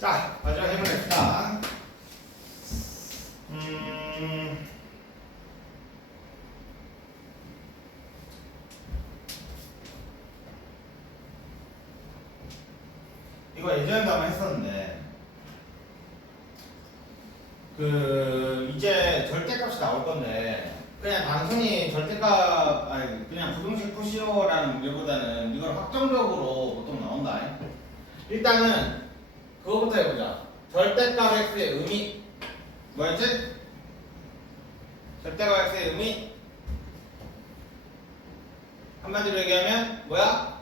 자, 마지막 해보겠습니다. 이거 예전에도 한번 했었는데, 이제 절대값이 나올 건데, 그냥 단순히 절대값, 아니, 그냥 부등식 푸시오라는 문제보다는 이걸 확정적으로 보통 나온다. 일단은, 그거부터 해보자. 절대값 x의 의미, 뭐였지? 절대값 x의 의미, 한마디로 얘기하면, 뭐야?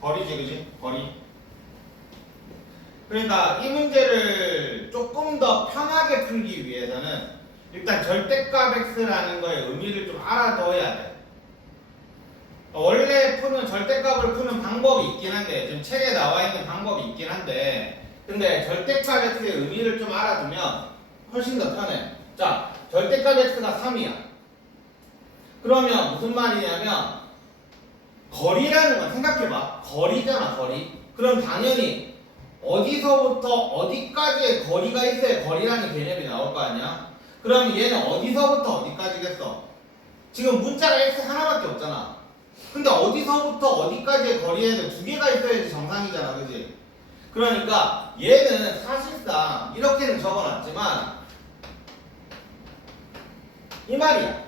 거리지, 그지? 거리. 그러니까 이 문제를 조금 더 편하게 풀기 위해서는 일단 절대값 x라는 거의 의미를 좀 알아둬야 돼. 원래 푸는 절대값을 푸는 방법이 있긴 한데, 지금 책에 나와 있는 방법이 있긴 한데, 근데 절대값 x의 의미를 좀 알아두면 훨씬 더 편해. 자, 절대값 x가 3이야. 그러면 무슨 말이냐면, 거리라는 건 생각해봐. 거리잖아, 거리. 그럼 당연히 어디서부터 어디까지의 거리가 있어야 거리라는 개념이 나올 거 아니야? 그럼 얘는 어디서부터 어디까지겠어? 지금 문자가 x 하나밖에 없잖아. 근데 어디서부터 어디까지의 거리에는 두 개가 있어야지 정상이잖아, 그지? 그러니까 얘는 사실상 이렇게는 적어놨지만 이 말이야.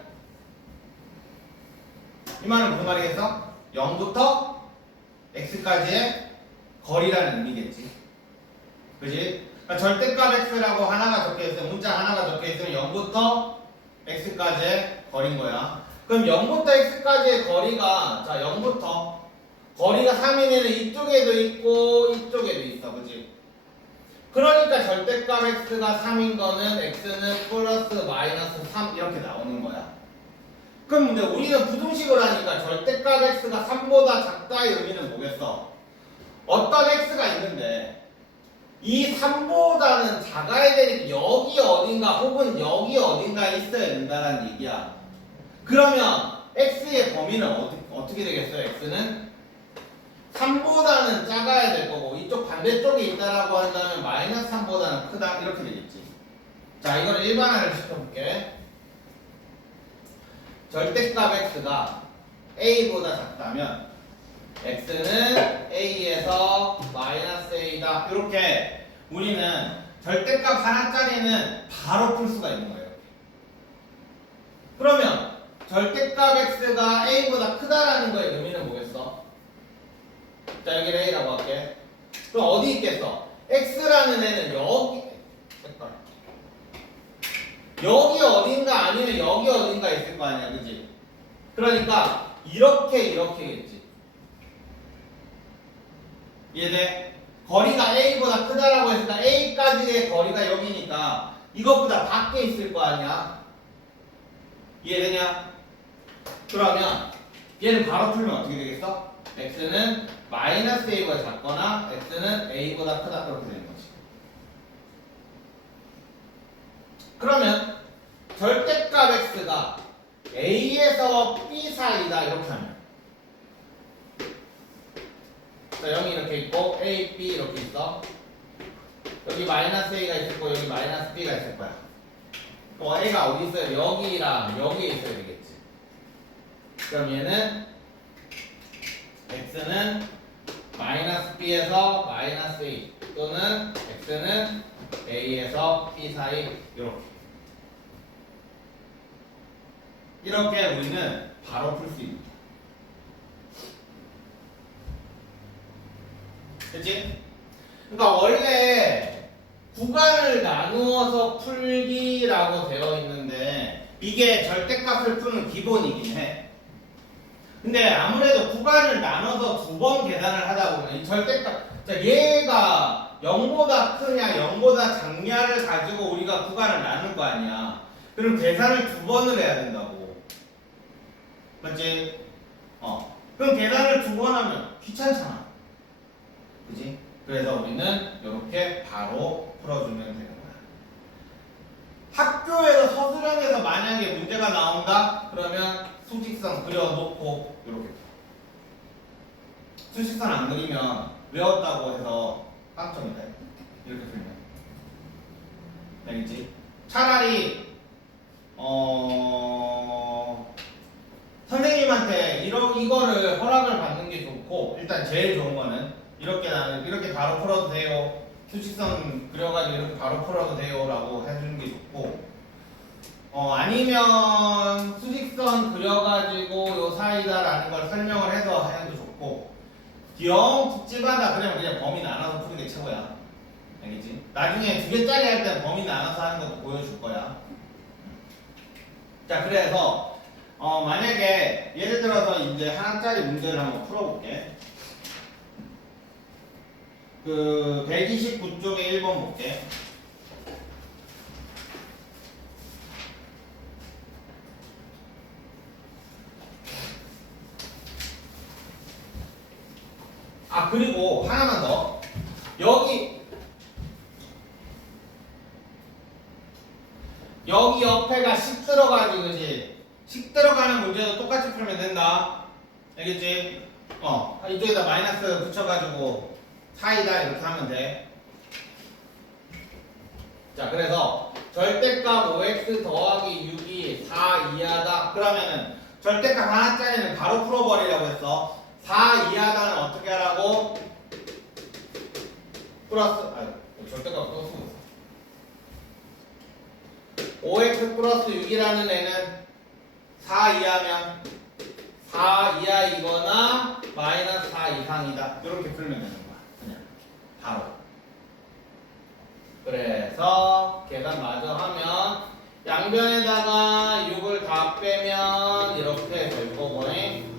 이 말은 무슨 말이겠어? 0부터 x까지의 거리라는 의미겠지. 그지? 그러니까 절대값 x라고 하나가 적혀있으면, 문자 하나가 적혀있으면 0부터 x까지의 거리인 거야. 그럼 0부터 x까지의 거리가, 자, 0부터 거리가 3인 애는 이쪽에도 있고 이쪽에도 있어. 그지? 그러니까 절대값 x가 3인 거는 x는 플러스 마이너스 3 이렇게 나오는 거야. 그럼 근데 우리는 부등식을 하니까 절대값 x가 3보다 작다의 의미는 뭐겠어? 어떤 x가 있는데 이 3보다는 작아야 되니까 여기 어딘가 혹은 여기 어딘가에 있어야 된다는 얘기야. 그러면 x의 범위는 어떻게 되겠어요? x는 3보다는 작아야 될 거고 이쪽 반대쪽에 있다라고 한다면 마이너스 3보다는 크다 이렇게 되겠지. 자, 이걸 일반화를 시켜볼게. 절대값 x가 a보다 작다면 x는 a에서 마이너스 a다. 이렇게 우리는 절대값 하나짜리는 바로 풀 수가 있는 거예요. 그러면 절대값 x가 a보다 크다라는 거의 의미는 뭐겠어? 자, 여기를 a라고 할게. 그럼 어디 있겠어? x라는 애는 여기 어딘가 아니면 여기 어딘가 있을 거 아니야, 그지? 그러니까 이렇게겠지. 이해돼? 거리가 a보다 크다라고 했으니까 a까지의 거리가 여기니까 이것보다 밖에 있을 거 아니야? 이해되냐? 그러면 얘는 바로 풀면 어떻게 되겠어? x는 마이너스 a보다 작거나 x는 a보다 크다 그렇게 되는 거지. 그러면 절대값 x가 a에서 b 사이다 이렇게 하면, 자, 0이 이렇게 있고 a, b 이렇게 있어. 여기 마이너스 a가 있을 거고 여기 마이너스 b가 있을 거야. 또 a가 어디 있어요? 여기랑 여기에 있어야 되겠지. 그럼 얘는 x는 마이너스 b에서 마이너스 a 또는 x는 a에서 b 사이 이렇게 우리는 바로 풀 수 있는. 그치? 그러니까 원래 구간을 나누어서 풀기라고 되어 있는데 이게 절대값을 푸는 기본이긴 해. 근데 아무래도 구간을 나눠서 두 번 계산을 하다 보면 이 절대값, 자, 얘가 0보다 크냐 0보다 작냐를 가지고 우리가 구간을 나눌 거 아니야. 그럼 계산을 두 번을 해야 된다고. 맞지? 그럼 계산을 두 번 하면 귀찮잖아. 그지? 그래서 우리는 이렇게 바로 풀어주면 되는 거야. 학교에서 서술형에서 만약에 문제가 나온다? 그러면 수직선 그려놓고 이렇게. 수직선 안 그리면 외웠다고 해서 빵점이다. 이렇게 풀면 알겠지? 차라리 선생님한테 이거를 허락을 받는 게 좋고, 일단 제일 좋은 거는 이렇게 나는 이렇게 바로 풀어도 돼요. 수직선 그려가지고 이렇게 바로 풀어도 돼요라고 해주는 게 좋고, 아니면 수직선 그려가지고 요 사이다라는 걸 설명을 해서 해도 좋고, 영 찝찝하다 그러면 그냥 범위 나눠서 푸는 게 최고야. 알겠지? 나중에 2개짜리 할 때 범위 나눠서 하는 것도 보여줄 거야. 자, 그래서 만약에 예를 들어서 이제 하나짜리 문제를 한번 풀어볼게. 그 129쪽에 1번 볼게. 아, 그리고 하나만 더. 여기 옆에가 식 들어가지, 그지? 식 들어가는 문제도 똑같이 풀면 된다. 알겠지? 이쪽에다 마이너스 붙여가지고 사이다 이렇게 하면 돼. 자, 그래서 절대값 5x 더하기 6이 4 이하다. 그러면은 절대값 하나짜리는 바로 풀어버리라고 했어. 4 이하다는 어떻게 하라고? 절대값 또 쓰고 있어. 5x 플러스 6이라는 애는 4 이하면 4 이하이거나 마이너스 4 이상이다. 이렇게 풀면 되는 거야. 그냥 바로. 그래서 계산 마저 하면 양변에다가 6을 다 빼면 이렇게 될 거고요.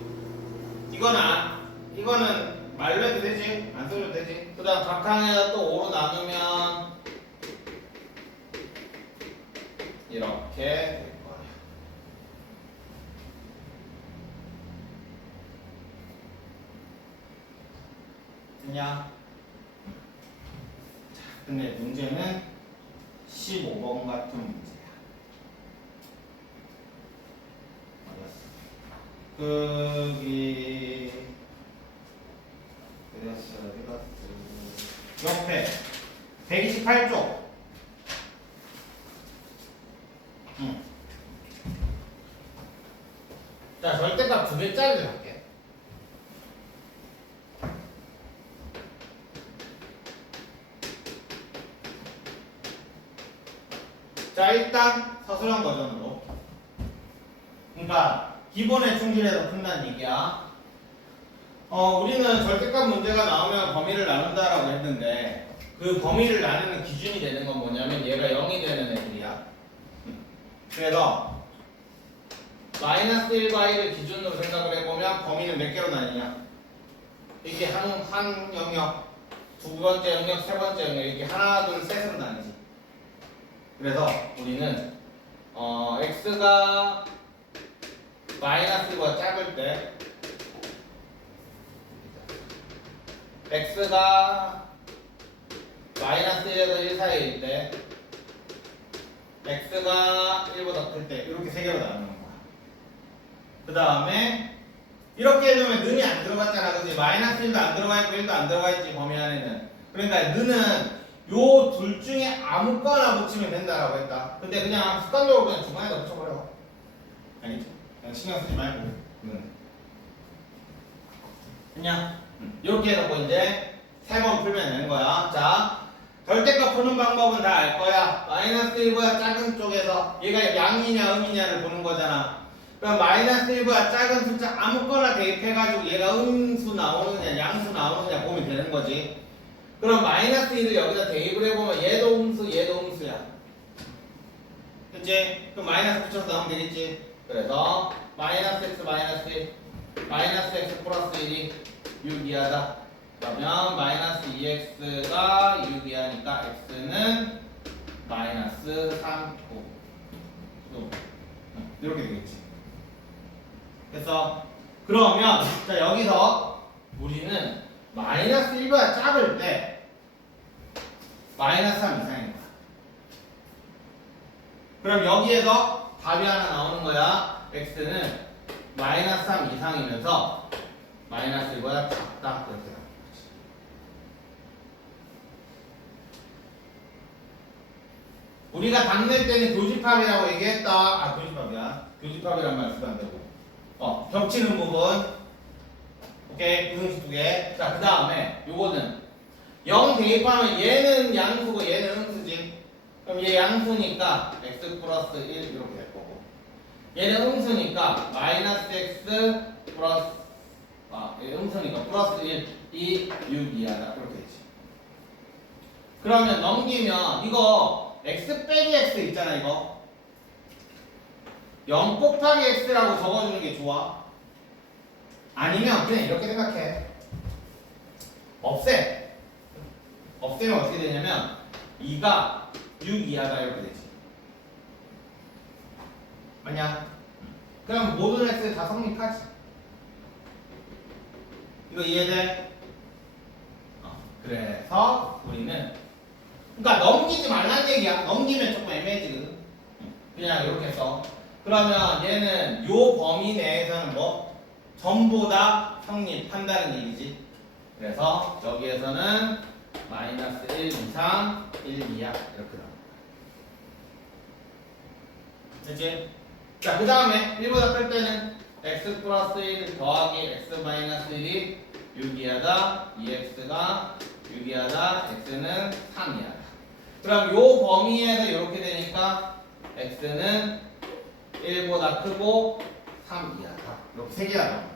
이거는 말로 해도 되지? 안 써도 되지? 그 다음 각항에다 또 5로 나누면 이렇게 될 거야. 됐냐? 자, 근데 문제는 15번 같은 문제야. 맞았어. 옆에 128쪽. 자, 절대값 2개짜리를 할게. 자, 일단 서술형 버전으로. 그러니까 기본에 충실해서 푼다는 얘기야. 우리는 절대값 문제가 나오면 범위를 나눈다라고 했는데, 그 범위를 나누는 기준이 되는 건 뭐냐면 얘가 0이 되는 애들이야. 그래서 마이너스 1과 1을 기준으로 생각을 해보면 범위는 몇 개로 나뉘냐? 이게 한 영역, 두 번째 영역, 세 번째 영역, 이렇게 하나, 둘, 셋으로 나뉘지. 그래서 우리는 x가 마이너스보다 작을 때, x가 마이너스 1에서 1 사이일 때, x가 1보다 클 때, 이렇게 세 개로 나누는 거야. 그 다음에 이렇게 해주면 는이 안 들어갔잖아, 그지? 마이너스 1도 안 들어가 있고 1도 안 들어가 있지, 범위 안에는. 그러니까 는은 요 둘 중에 아무거나 붙이면 된다라고 했다. 근데 그냥 습관적으로 그냥 중간에다 붙여버려. 알겠지? 그냥 신경 쓰지 말고. 그냥 이렇게 해놓고 이제 3번 풀면 되는 거야. 자, 절대값 푸는 방법은 다 알 거야. 마이너스 1보다 작은 쪽에서 얘가 양이냐 음이냐를 보는 거잖아. 그럼 마이너스 1보다 작은 숫자 아무거나 대입해가지고 얘가 음수 나오느냐 양수 나오느냐 보면 되는 거지. 그럼 마이너스 1을 여기다 대입을 해보면 얘도 음수 얘도 음수야. 그치? 그럼 마이너스 붙여서 나오면 되겠지. 그래서 마이너스 x 마이너스 1 마이너스 x 플러스 1이 6 이하다. 그러면 마이너스 2x가 6 이하니까 x는 마이너스 3, 9 이렇게 되겠지. 그래서 그러면 자 여기서 우리는 마이너스 1보다 작을 때 마이너스 3 이상인 거야. 그럼 여기에서 답이 하나 나오는 거야. x는 마이너스 3 이상이면서 마이너스 1보다 작다. 그렇게 나오는 거지. 우리가 답낼 때는 교집합이라고 얘기했다. 아, 교집합이야. 교집합이란 말 쓰면 안 되고. 겹치는 부분. 오케이, 부등식 2개. 자, 그 다음에 요거는 0 대입하면 얘는 양수고 얘는 음수지. 그럼 얘 양수니까 x 플러스 1 이렇게 될 거고. 얘는 음수니까 마이너스 x 플러스 얘 음수니까 플러스 1, 2, 6 이하다. 이렇게 되지. 그러면 넘기면 이거 x 빼기 x 있잖아 이거. 0 곱하기 x라고 적어주는 게 좋아. 아니면 그냥 이렇게 생각해. 없애면 어떻게 되냐면 2가 6 이하다 이렇게 되지. 맞냐? 그럼 모든 x 다 성립하지. 이거 이해돼? 그래서 우리는 그러니까 넘기지 말란 얘기야. 넘기면 조금 애매해지거든. 그냥 이렇게 써. 그러면 얘는 요 범위 내에서는 뭐 전부 다 성립한다는 얘기지. 그래서 여기에서는 마이너스 1 이상 1 이하 이렇게 나옵니다. 됐지? 자, 그 다음에 1보다 클 때는 x 플러스 1 더하기 x 마이너스 1이 6 이하다. 2x가 6 이하다. x는 3 이하다. 그럼 요 범위에서 이렇게 되니까 x는 1보다 크고 3 이하다. 이렇게 세 개가 나옵니다.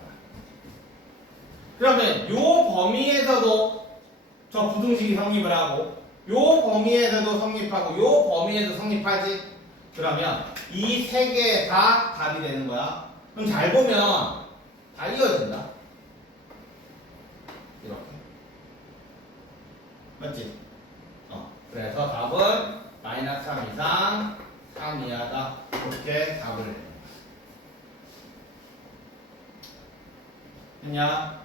그러면 요 범위에서도 저 부등식이 성립을 하고 요 범위에서도 성립하고 요 범위에서 성립하지. 그러면 이 세 개 다 답이 되는 거야. 그럼 잘 보면 다 이어진다. 이렇게. 맞지? 그래서 답은 마이너스 3 이상 3 이하다. 이렇게 답을 해. 됐냐?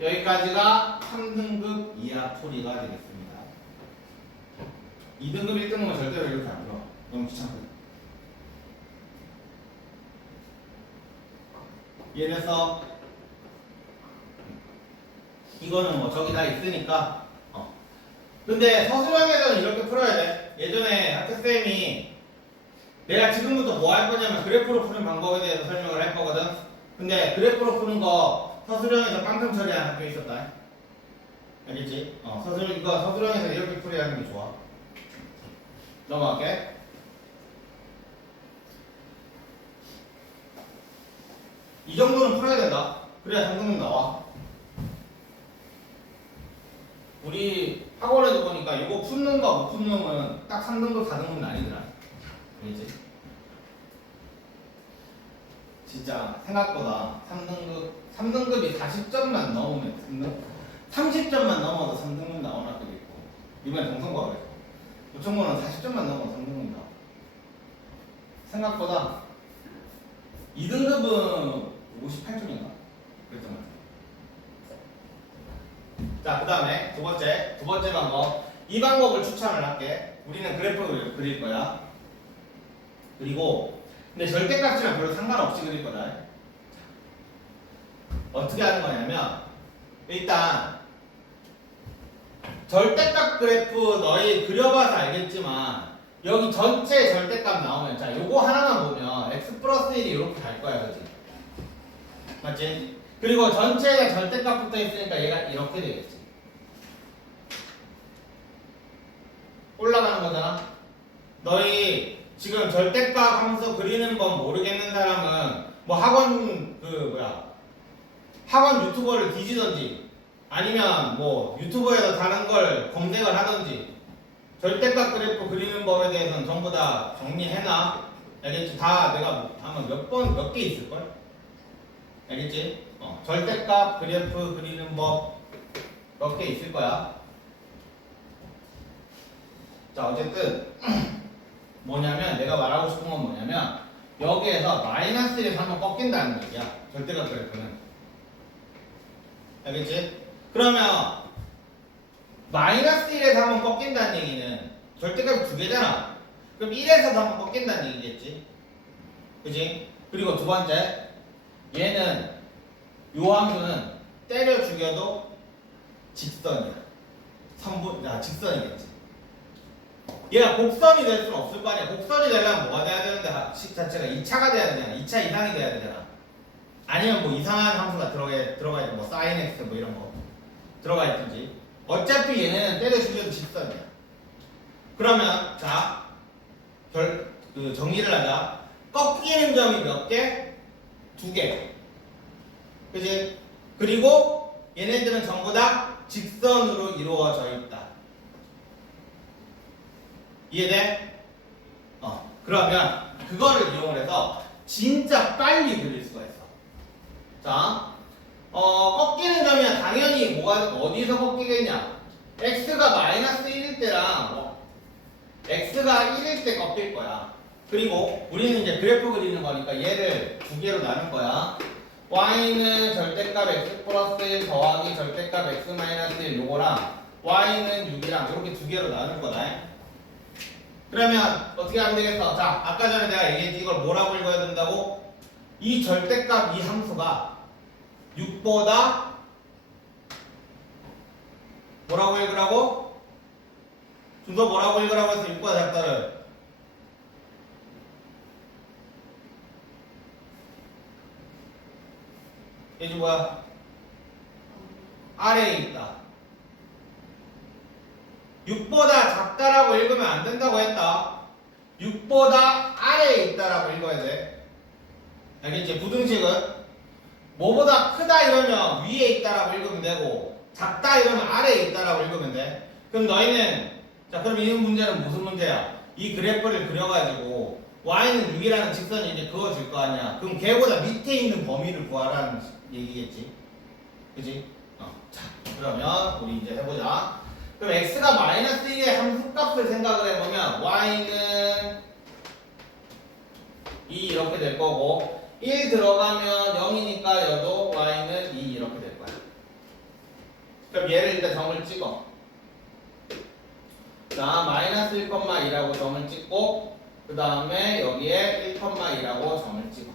여기까지가 3등급 이하 풀이가 되겠습니다. 2등급, 1등급은 절대로 이렇게 안 풀어. 너무 귀찮거든. 이해됐어? 이거는 뭐 저기 다 있으니까. 근데 서술형에서는 이렇게 풀어야 돼. 예전에 학교쌤이 내가 지금부터 뭐 할 거냐면 그래프로 푸는 방법에 대해서 설명을 할 거거든. 근데 그래프로 푸는 거 서술형에서 깡통 처리하는 학교 있었다. 알겠지? 이거 서술형에서 이렇게 풀이야 하는 게 좋아. 넘어갈게. 이 정도는 풀어야 된다. 그래야 3등급 나와. 우리 학원에도 보니까 이거 푸는 거 못 푸는 거는 딱 3등급, 4등급은 아니더라. 알겠지? 진짜 생각보다 3등급이 40점만 넘으면 30점만 넘어도 3등급 나오는 학교도 있고, 이번에 동성과 그랬어. 요청고는 40점만 넘어도 3등급 나와. 생각보다 2등급은 58점인가? 그랬던 것 같아요. 자, 그 다음에 두 번째 방법. 이 방법을 추천을 할게. 우리는 그래프를 그릴 거야. 그리고 근데 절대값이랑 별로 상관없이 그릴 거다. 어떻게 하는 거냐면 일단 절대값 그래프 너희 그려봐서 알겠지만 여기 전체 절대값 나오면 자 요거 하나만 보면 x 플러스 1이 이렇게 갈 거야. 그치? 맞지? 그리고 전체에 절대값 붙어 있으니까 얘가 이렇게 되겠지. 올라가는 거잖아. 너희 지금 절대값 함수 그리는 법 모르겠는 사람은 뭐 학원 유튜버를 뒤지던지 아니면 뭐 유튜버에서 다른 걸 검색을 하던지 절대값 그래프 그리는 법에 대해서는 전부 다 정리해놔. 알겠지? 다 내가 아마 몇 개 있을걸? 알겠지? 절대값 그래프 그리는 법 몇 개 있을 거야. 자, 어쨌든 뭐냐면 내가 말하고 싶은 건 뭐냐면 여기에서 마이너스 1에서 한번 꺾인다는 얘기야. 절대값 그래프는. 알겠지? 그러면 마이너스 1에서 한번 꺾인다는 얘기는 절대값이 두 개잖아. 그럼 1에서도 한번 꺾인다는 얘기겠지? 그치? 그리고 두 번째, 얘는 요 함수는 때려 죽여도 직선이야. 직선이겠지. 얘가 곡선이 될 수는 없을 거 아니야. 곡선이 되려면 뭐가 돼야 되는데 식 자체가 2차가 돼야 되잖아. 2차 이상이 돼야 되잖아. 아니면 뭐 이상한 함수가 들어가 있든 뭐 sin x 뭐 이런 거 들어가 있든지. 어차피 얘네는 때려 죽여도 직선이야. 그러면 자 정리를 하자. 꺾이는 점이 몇 개? 2개. 그지? 그리고 얘네들은 전부 다 직선으로 이루어져 있다. 이해돼? 그러면 그거를 이용을 해서 진짜 빨리 그릴 수가 있어. 자, 꺾이는 점이야. 당연히 어디서 꺾이겠냐? x가 마이너스 1일 때랑 x가 1일 때 꺾일 거야. 그리고 우리는 이제 그래프 그리는 거니까 얘를 2개로 나눌 거야. y는 절대값 x 플러스 1 더하기 절대값 x 마이너스 1 요거랑 y는 6이랑 이렇게 2개로 나눌 거다. 그러면 어떻게 하면 되겠어? 자, 아까 전에 내가 얘기했지. 이걸 뭐라고 읽어야 된다고? 이 절대값 이 함수가 6보다 뭐라고 읽으라고? 순서 뭐라고 읽으라고 해서 6보다 작다를 얘지 뭐야? 아래에 있다. 6보다 작다라고 읽으면 안 된다고 했다. 6보다 아래에 있다라고 읽어야 돼. 알겠지? 부등식은 뭐보다 크다 이러면 위에 있다라고 읽으면 되고 작다 이러면 아래에 있다라고 읽으면 돼. 그럼 너희는 자 그럼 이 문제는 무슨 문제야? 이 그래프를 그려가지고 y는 6이라는 직선이 이제 그어질 거 아니야. 그럼 걔보다 밑에 있는 범위를 구하라는 얘기겠지. 그지? 자 그러면 우리 이제 해보자. 그럼 x가 마이너스 1의 함수값을 생각을 해보면 y는 2 이렇게 될 거고 1 들어가면 0이니까 여도 y는 2 이렇게 될 거야. 그럼 얘를 일단 점을 찍어. 자 마이너스 1,2라고 점을 찍고 그 다음에 여기에 1,2라고 점을 찍어.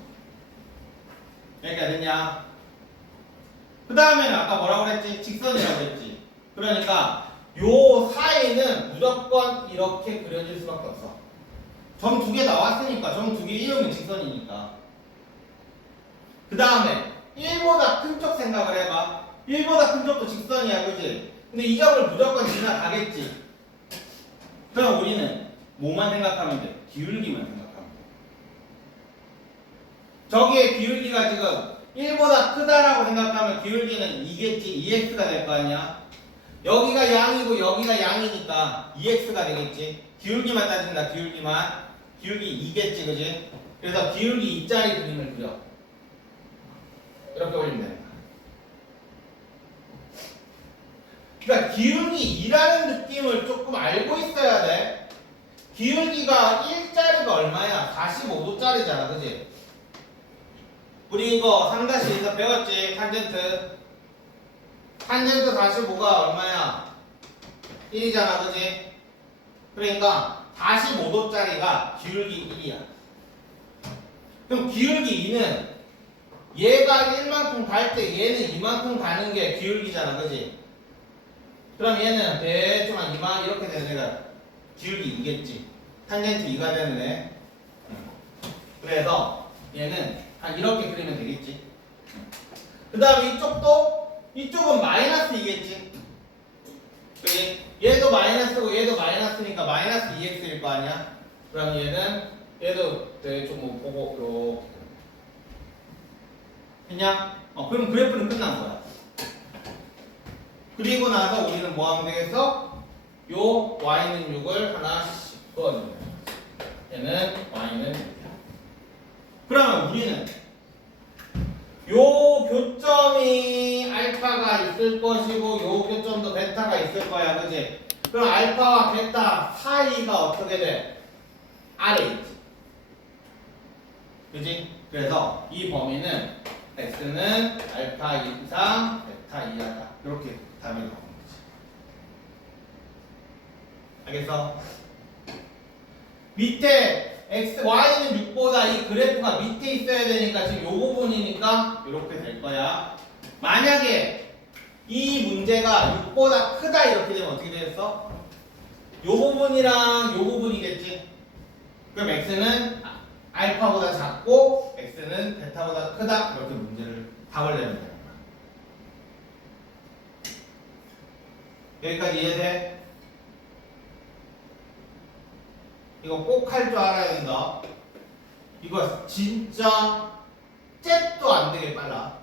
여기가 됐냐? 그 다음에는 아까 뭐라고 그랬지? 직선이라고 했지. 그러니까 요 사이는 무조건 이렇게 그려질 수밖에 없어. 점 2개 나왔으니까 점 2개 이으면 직선이니까. 그 다음에 1보다 큰 쪽 생각을 해봐. 1보다 큰 쪽도 직선이야, 그지? 근데 이 점을 무조건 지나가겠지. 그럼 우리는 뭐만 생각하면 돼? 기울기만 생각하면 돼. 저기에 기울기가 지금 1보다 크다라고 생각하면 기울기는 2겠지. 2x가 될 거 아니야? 여기가 양이고 여기가 양이니까 2x가 되겠지. 기울기만 따진다. 기울기 2겠지, 그지? 그래서 기울기 2짜리 그림을 그려. 이렇게 올리면 됩니다. 그러니까 기울기 2라는 느낌을 조금 알고 있어야 돼. 기울기가 1짜리가 얼마야? 45도짜리잖아, 그지? 우리 이거 3-1에서 배웠지? 탄젠트 45가 얼마야? 1이잖아, 그지? 그러니까 45도짜리가 기울기 1이야. 그럼 기울기 2는 얘가 1만큼 갈 때 얘는 이만큼 가는 게 기울기잖아, 그지? 그럼 얘는 대충 한 이만 이렇게 되는 애가 기울기 2겠지. 탄젠트 2가 되는 애. 그래서 얘는 한 이렇게 그리면 되겠지. 그 다음에 이쪽은 마이너스 2겠지. 그지? 얘도 마이너스고 얘도 마이너스니까 마이너스 2x일 거 아니야? 그럼 얘도 대충 뭐 보고 이렇게 됐냐? 그럼 그래프는 끝난 거야. 그리고 나서 우리는 뭐 하면 되겠어? 요 y는 6을 하나씩 그어주면 돼. 얘는 y는 6이야. 그러면 우리는 요 교점이 알파가 있을 것이고 요 교점도 베타가 있을 거야, 그지? 그럼 알파와 베타 사이가 어떻게 돼? 아래 있지, 그지? 그래서 이 범위는 x는 알파 이상 베타 이하다. 이렇게 답이 나오는 거지. 알겠어? 밑에 y는 6보다 이 그래프가 밑에 있어야 되니까 지금 요 부분이니까 이렇게 될 거야. 만약에 이 문제가 6보다 크다 이렇게 되면 어떻게 되겠어? 요 부분이랑 요 부분이겠지. 그럼 x는 알파보다 작고 x는 베타보다 크다. 이렇게 문제를 답을 내면 되는 거야. 여기까지 이해돼? 이거 꼭 할 줄 알아야 된다. 이거 진짜 잽도 안 되게 빨라.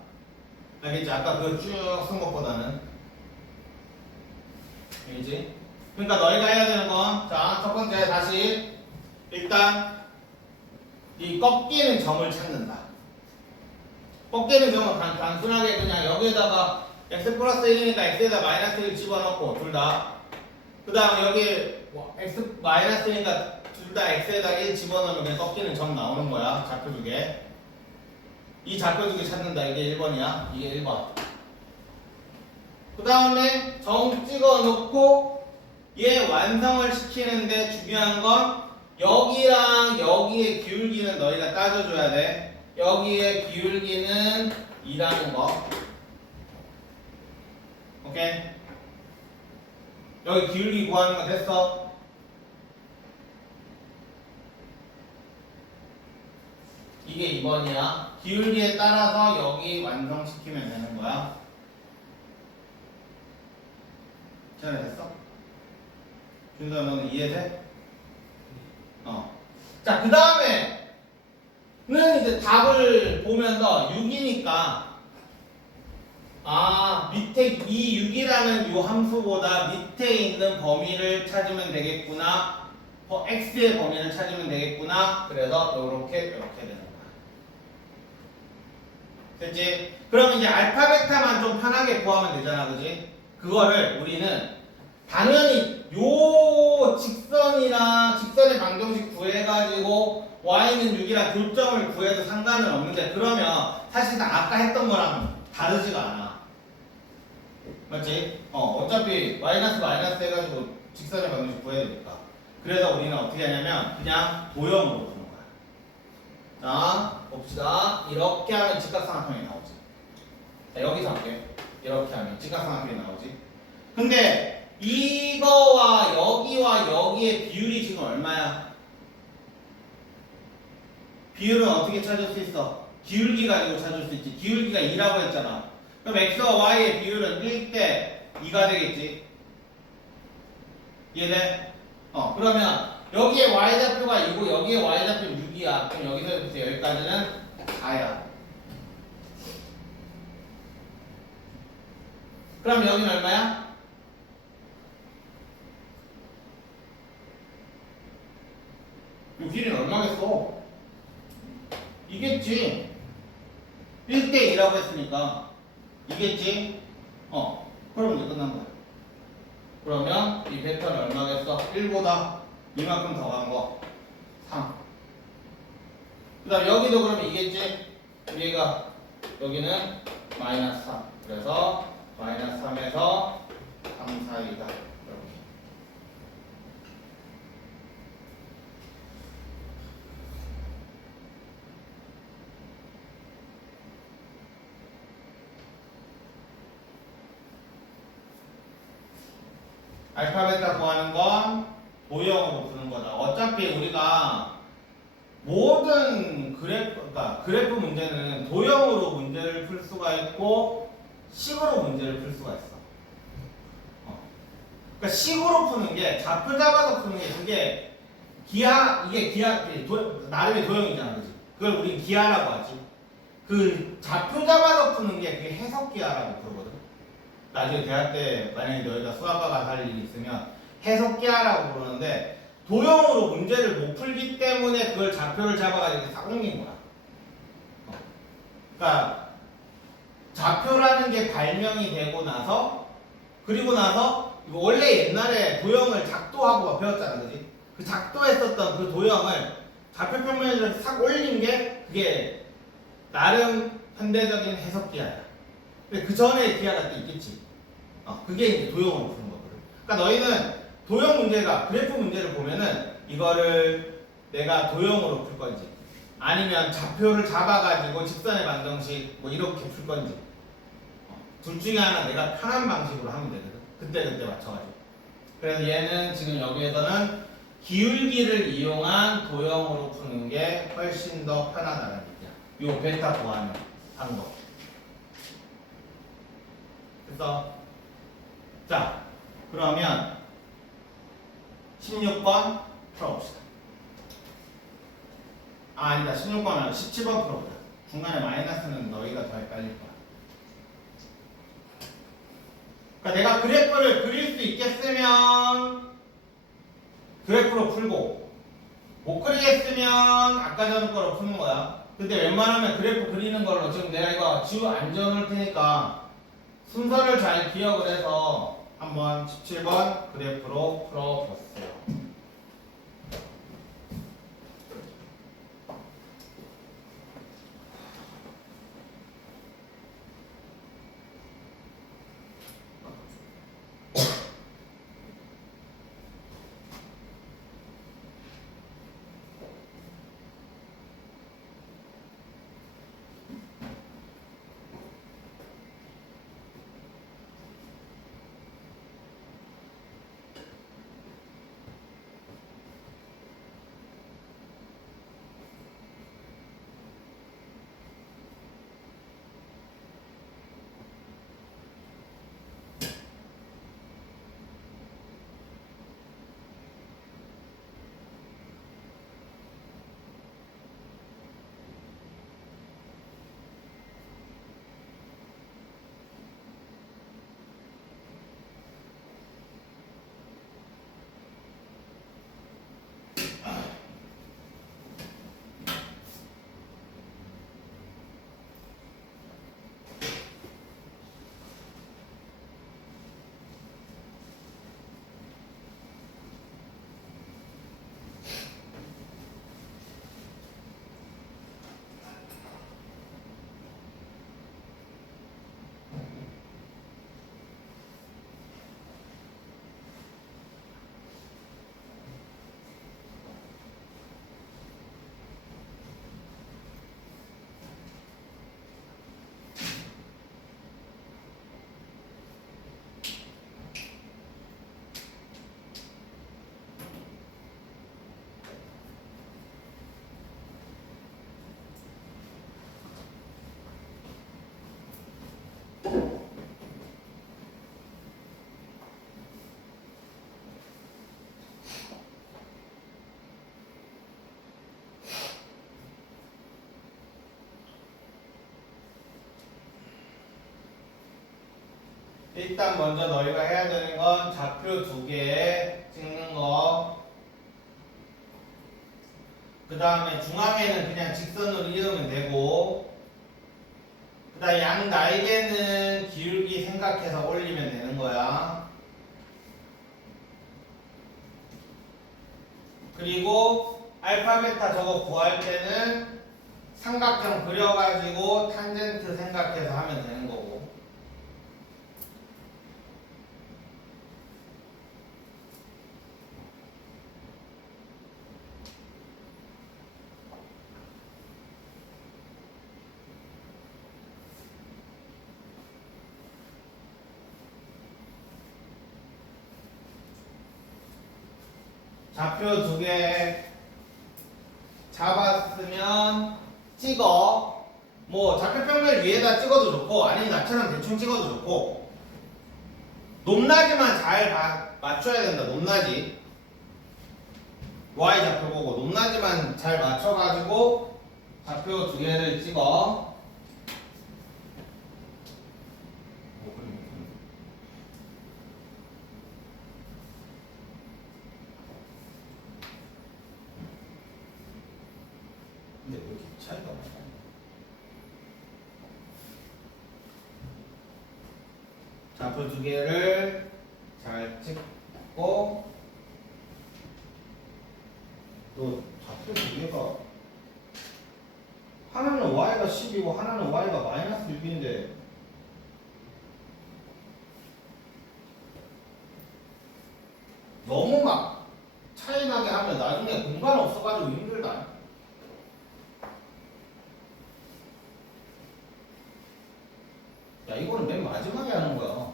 알겠지? 아까 그거 쭉 쓴 것보다는. 알겠지? 그러니까 너희가 해야 되는 건, 자, 첫 번째 다시 일단 이 꺾이는 점을 찾는다. 꺾이는 점은 단순하게 그냥 여기에다가 x 플러스 1이니까 x에다 마이너스 1 집어넣고 둘 다. 그 다음 여기 x 마이너스 1이니까 둘 다 x에다 1 집어넣으면 그냥 꺾이는 점 나오는 거야. 좌표 두 개. 이 좌표 두 개 찾는다. 이게 1번이야. 이게 1번. 그 다음에 점 찍어놓고 얘 완성을 시키는데 중요한 건 여기랑 여기의 기울기는 너희가 따져줘야 돼. 여기의 기울기는 2라는 거. 오케이? 여기 기울기 구하는 거 됐어? 이게 2번이야. 기울기에 따라서 여기 완성시키면 되는 거야. 잘했어? 준서 너는 이해돼? 자, 그 다음에는 이제 답을 보면서 6이니까 밑에 이 6이라는 요 함수보다 밑에 있는 범위를 찾으면 되겠구나. x의 범위를 찾으면 되겠구나. 그래서 요렇게 되는 거야. 됐지? 그럼 이제 알파 베타만 좀 편하게 구하면 되잖아. 그지? 그거를 우리는 당연히 요 직선이랑 직선의 방정식 구해가지고 y는 6이랑 교점을 구해도 상관은 없는데 그러면 사실상 아까 했던 거랑 다르지가 않아. 맞지? 어차피 마이너스 해가지고 직선의 방정식 구해야 되니까. 그래서 우리는 어떻게 하냐면 그냥 도형으로 푸는 거야. 자, 봅시다. 이렇게 하면 직각삼각형이 나오지. 자, 여기서 할게. 이렇게 하면 직각삼각형이 나오지. 근데 이거와 여기와 여기의 비율이 지금 얼마야? 비율은 어떻게 찾을 수 있어? 기울기 가지고 찾을 수 있지. 기울기가 2라고 했잖아. 그럼 x와 y의 비율은 1대 2가 되겠지. 이해돼? 그러면 여기에 y좌표가 2고 여기에 y좌표는 6이야. 그럼 여기서부터 여기까지는 4야. 그럼 여기는 얼마야? 이 길이는 얼마겠어? 이겠지. 1대 2라고 했으니까 이겠지. 그럼 이제 끝난 거야. 그러면 이 베타는 얼마겠어? 1보다 이만큼 더 간 거 3. 그 다음 여기도 그러면 이겠지. 여기가 여기는 마이너스 3. 그래서 마이너스 3에서 3 사이다. 알파 베타 구하는 건 도형으로 푸는 거다. 어차피 우리가 모든 그래프 문제는 도형으로 문제를 풀 수가 있고 식으로 문제를 풀 수가 있어. 그러니까 식으로 푸는 게 좌표 잡아서 푸는 게 그게 나름의 도형이잖아, 그지? 그걸 우린 기하라고 하지. 그 좌표 잡아서 푸는 게 그게 해석 기하라고 부르거든. 나중에 대학 때 만약에 너희가 수학과가 할 일이 있으면 해석기하라고 부르는데 도형으로 문제를 못 풀기 때문에 그걸 좌표를 잡아가지고 싹 옮긴 거야. 그러니까 좌표라는 게 발명이 되고 나서 그리고 나서 원래 옛날에 도형을 작도하고 배웠잖아, 그지? 그 작도했었던 그 도형을 좌표 평면으로 싹 올린 게 그게 나름 현대적인 해석기하야. 근데 그 전에 기하가 또 있겠지. 그게 이제 도형으로 푸는 거거든. 그러니까 너희는 도형 문제가 그래프 문제를 보면은 이거를 내가 도형으로 풀 건지 아니면 좌표를 잡아가지고 직선의 방정식 뭐 이렇게 풀 건지 둘 중에 하나 내가 편한 방식으로 하면 되거든. 그때 맞춰가지고. 그래서 얘는 지금 여기에서는 기울기를 이용한 도형으로 푸는 게 훨씬 더 편하다는 얘기야. 요 베타 구하는 방법. 그래서 자, 그러면 16번 풀어봅시다. 아니다. 16번 아니라 17번 풀어보자. 중간에 마이너스는 너희가 더 헷갈릴 거야. 그러니까 내가 그래프를 그릴 수 있겠으면 그래프로 풀고 못 그리겠으면 아까 전 거로 푸는 거야. 근데 웬만하면 그래프 그리는 걸로 지금 내가 이거 지우 안 지워놓을 테니까 순서를 잘 기억을 해서 한번 17번 그래프로 풀어보세요. 일단 먼저 너희가 해야 되는 건 좌표 두 개 찍는 거. 그 다음에 중앙에는 그냥 직선으로 이으면 되고, 그 다음에 양 날개는 기울기 생각해서 올리면 되는 거야. 그리고 알파 베타 저거 구할 때는 삼각형 그려가지고 탄젠트 생각해서 하면 되는 거고. 좌표 두 개 잡았으면 찍어. 뭐 좌표평면 위에다 찍어도 좋고 아니면 나처럼 대충 찍어도 좋고, 높낮이만 잘 맞춰야 된다. 높낮이 Y 좌표 보고 높낮이만 잘 맞춰가지고 좌표 두 개를 찍어. 근데 왜 이렇게 차이가 나냐? 좌표 두 개를 잘 찍고, 또 좌표 두 개가 하나는 y가 10이고 하나는 y가 마이너스 6인데 너무 막 차이 나게 하면 나중에 공간 없어가지고 힘들다. 야, 이거는 맨 마지막에 하는 거야.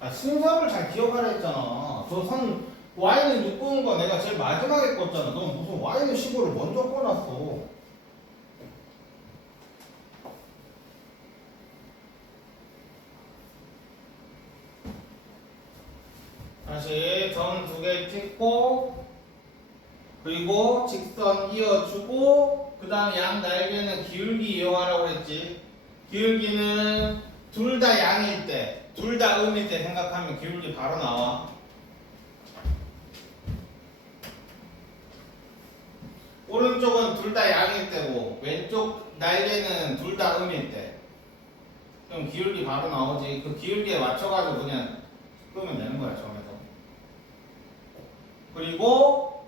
아, 순서를 잘 기억하라 했잖아. 저 선 y는 6 끄는 거 내가 제일 마지막에 껐잖아. 넌 무슨 y는 15를 먼저 꺼놨어. 다시 점 2개 찍고 그리고 직선 이어주고 그 다음 양 날개는 기울기 이용하라고 했지. 기울기는 둘 다 양일 때, 둘 다 음일 때 생각하면 기울기 바로 나와. 오른쪽은 둘 다 양일 때고 왼쪽 날개는 둘 다 음일 때. 그럼 기울기 바로 나오지. 그 기울기에 맞춰가지고 그냥 끄면 되는 거야, 점에서. 그리고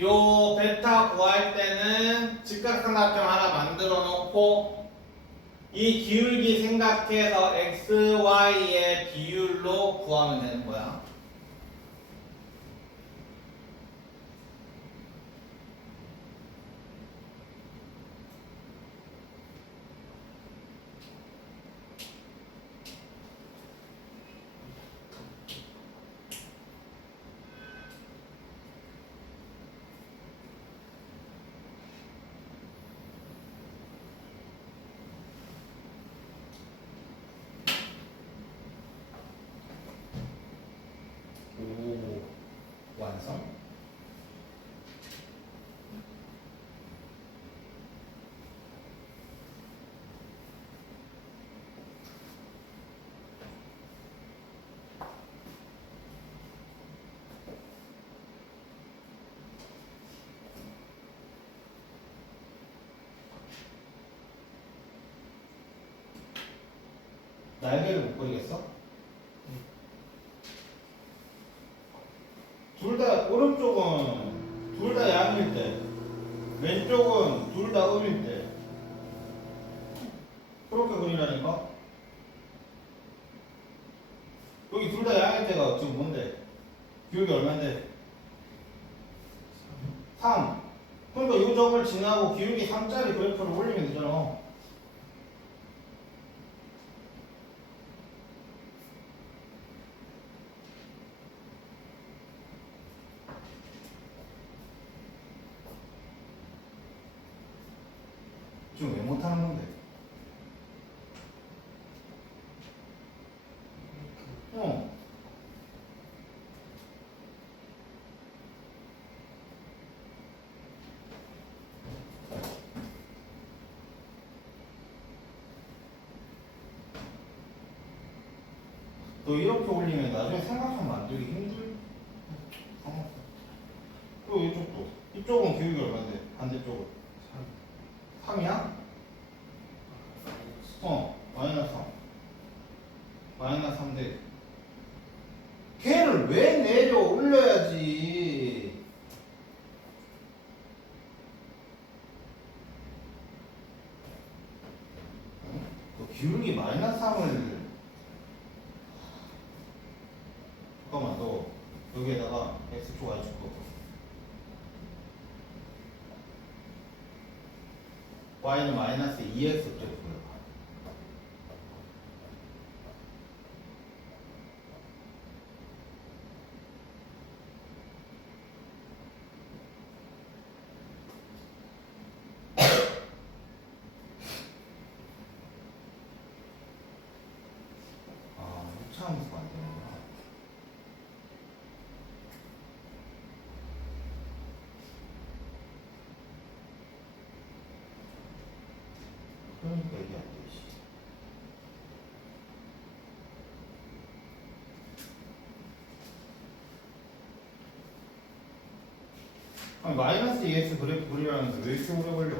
요 베타 구할 때는 직각삼각형 하나 만들어 놓고 이 기울기 생각해서 x, y의 비율로 구하면 되는 거야. 오, 완성? 날개를 못 그리겠어? 둘 다 오른쪽은 둘 다 양일 때 왼쪽은 둘 다 음일 때 그렇게 그리라니까? 여기 둘 다 양일 때가 지금 뭔데? 기울기 얼마인데? 3. 그러니까 이 점을 지나고 기울기 3짜리 그래프를 올리면 되잖아. 지금 왜 못하는 건데? 어. 너 이렇게 올리면 나중에 삼각형 만들기 힘들. 또 이쪽도. 이쪽은 기울기 얼마인데? 반대쪽은. 3이야? 마이너스 3. 마이너스 3대. 걔를 왜 내려 올려야지. 너 기울기 마이너스 3을. 잠깐만, 너 여기에다가 x축 y축 거. y는 마이너스 2x 그래프 그려봐. 아, 합차함수가 안 되는구나. 그러니까 이게 안 돼, 씨. 아니, 마이너스 2x 그래프 그리라는데 왜 이렇게 오래 걸려?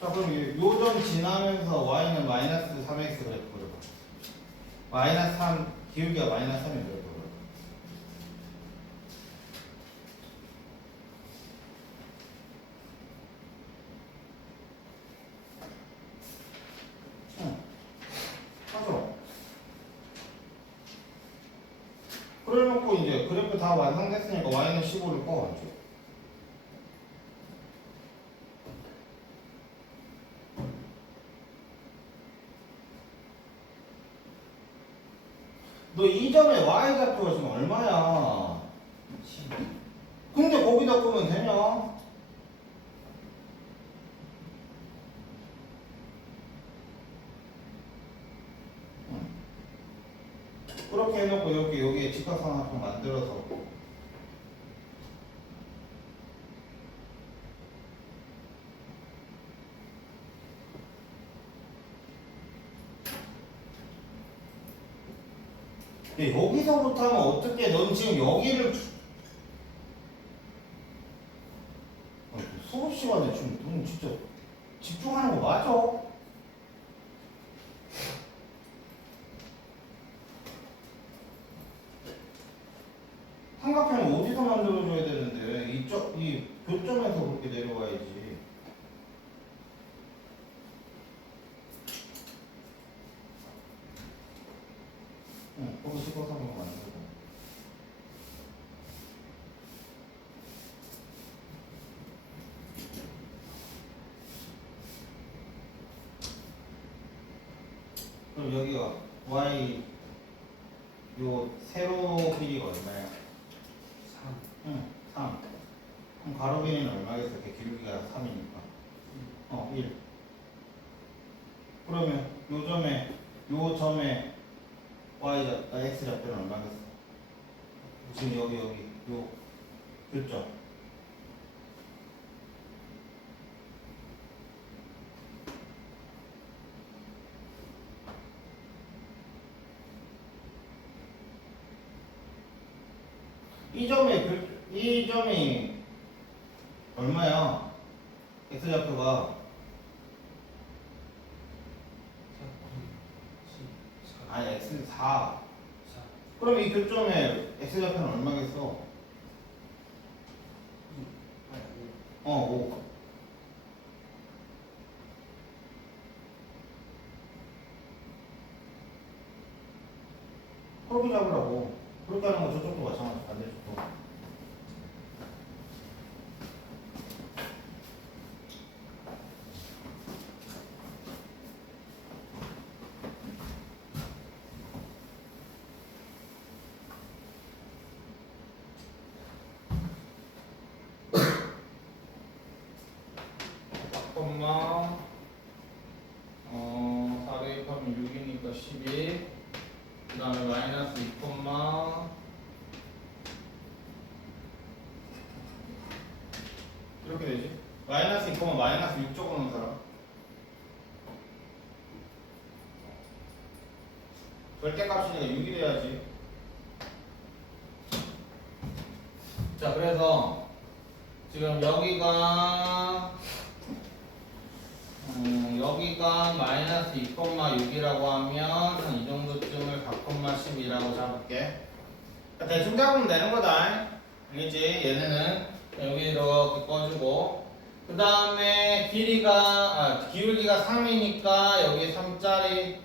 자, 그럼 요점 지나면서 y는 마이너스 3x 그래프 그려봐. 마이너스 3, 기울기가 마이너스 3이 그래프 그려봐. 응. 하죠. 그래놓고 이제 그래프 다 완성됐으니까 y는 15를 꺼, 완전. 너 이 점의 y좌표가 지금 얼마야? 근데 거기다 끄면 되냐? 응. 그렇게 해놓고 여기에 직각삼각형 만들어서 근데 여기서부터 하면 어떻게 넌 지금 여기를 수업 시간에 지금 넌 진짜 집중하는 거 맞아? 삼각형을 어디서 만들어줘야 되는데 이 교점에서 그렇게 내려와야지. 응, 거기 직각삼각형 만들고. 그럼 여기가 y 요 세로 길이가 얼마야? 3. 응, 3. 그럼 가로 길이는 얼마겠어? 이렇게 길이가 3이니까. 1. 그러면 요 점에 x 좌표는 얼마겠어? 지금 여기 요 교점. 이 점이 얼마야? x 좌표가 아니 x는 4. 그럼 이 교점에 x 좌표는 얼마겠어? 5. 그렇게 잡으라고. 그렇게 하는 거 저쪽도 마찬가지 반대쪽도. 콤마 4 대입하면 6이니까 12. 그 다음에 마이너스 2 콤마 이렇게 되지. 마이너스 2 콤마 마이너스 6 적어놓은 사람. 절대값이니까 6이 돼야지. 자, 그래서 지금 여기가 마이너스 2,6이라고 하면 한 이 정도쯤을 4,10이라고 잡을게. 그러니까 대충 잡으면 되는 거다. 알겠지? 얘네는 여기 이렇게 꺼주고, 그 다음에 기울기가 3이니까 여기 3짜리.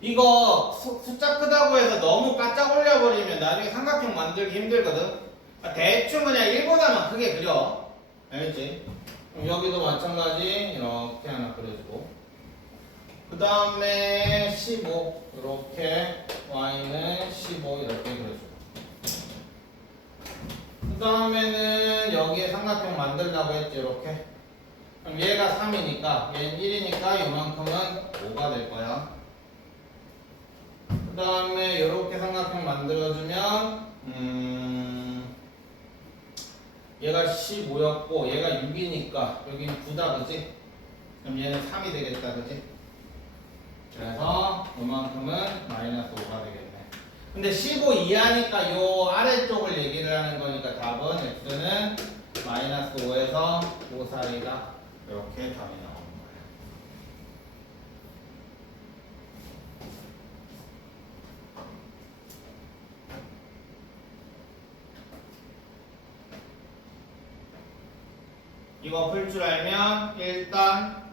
이거 숫자 크다고 해서 너무 바짝 올려버리면 나중에 삼각형 만들기 힘들거든. 대충 그냥 1보다만 크게 그려. 알겠지? 그럼 여기도 마찬가지 이렇게 하나 그려주고, 그 다음에 15 이렇게, y는 15 이렇게 그려주고, 그 다음에는 여기에 삼각형 만들려고 했지. 이렇게. 그럼 얘가 3이니까 얘는 1이니까 이만큼은 5가 될 거야. 그 다음에 이렇게 삼각형 만들어주면 얘가 15였고 얘가 6이니까 여기는 9다, 그지? 그럼 얘는 3이 되겠다, 그지? 그래서 이만큼은 마이너스 5가 되겠네. 근데 15 이하니까 요 아래쪽을 얘기를 하는 거니까 답은 x는 마이너스 5에서 5 사이다. 이렇게 답이 나오는 거예요. 이거 풀 줄 알면 일단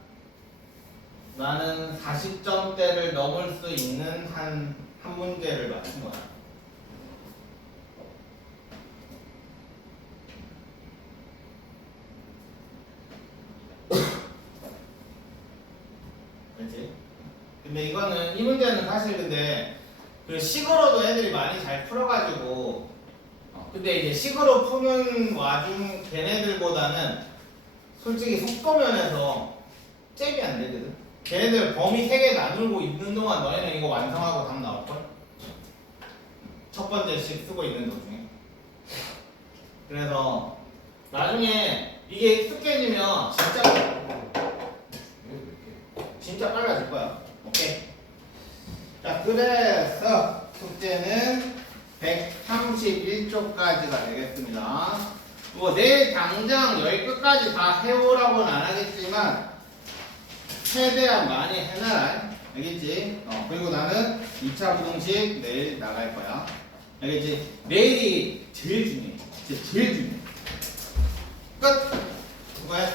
나는 40점대를 넘을 수 있는 한 문제를 맞춘 거야. 그렇지? 근데 이거는 이 문제는 사실 근데 그 식으로도 애들이 많이 잘 풀어가지고 근데 이제 식으로 푸는 와중 걔네들보다는 솔직히 속도면에서 잽이 안 되거든. 걔네들 범위 3개 나누고 있는 동안 너희는 이거 완성하고 답 나올걸? 첫 번째씩 쓰고 있는 도중에. 그래서 나중에 이게 익숙해지면 진짜 빨라질 거야. 오케이. 자, 그래서 숙제는 131쪽까지가 되겠습니다. 뭐 내일 당장 여기 끝까지 다 해오라고는 안 하겠지만 최대한 많이 해놔라. 알겠지? 그리고 나는 2차 부등식 내일 나갈 거야. 알겠지? 내일이 제일 중요해. 진짜 제일 중요해. 끝! 수고해.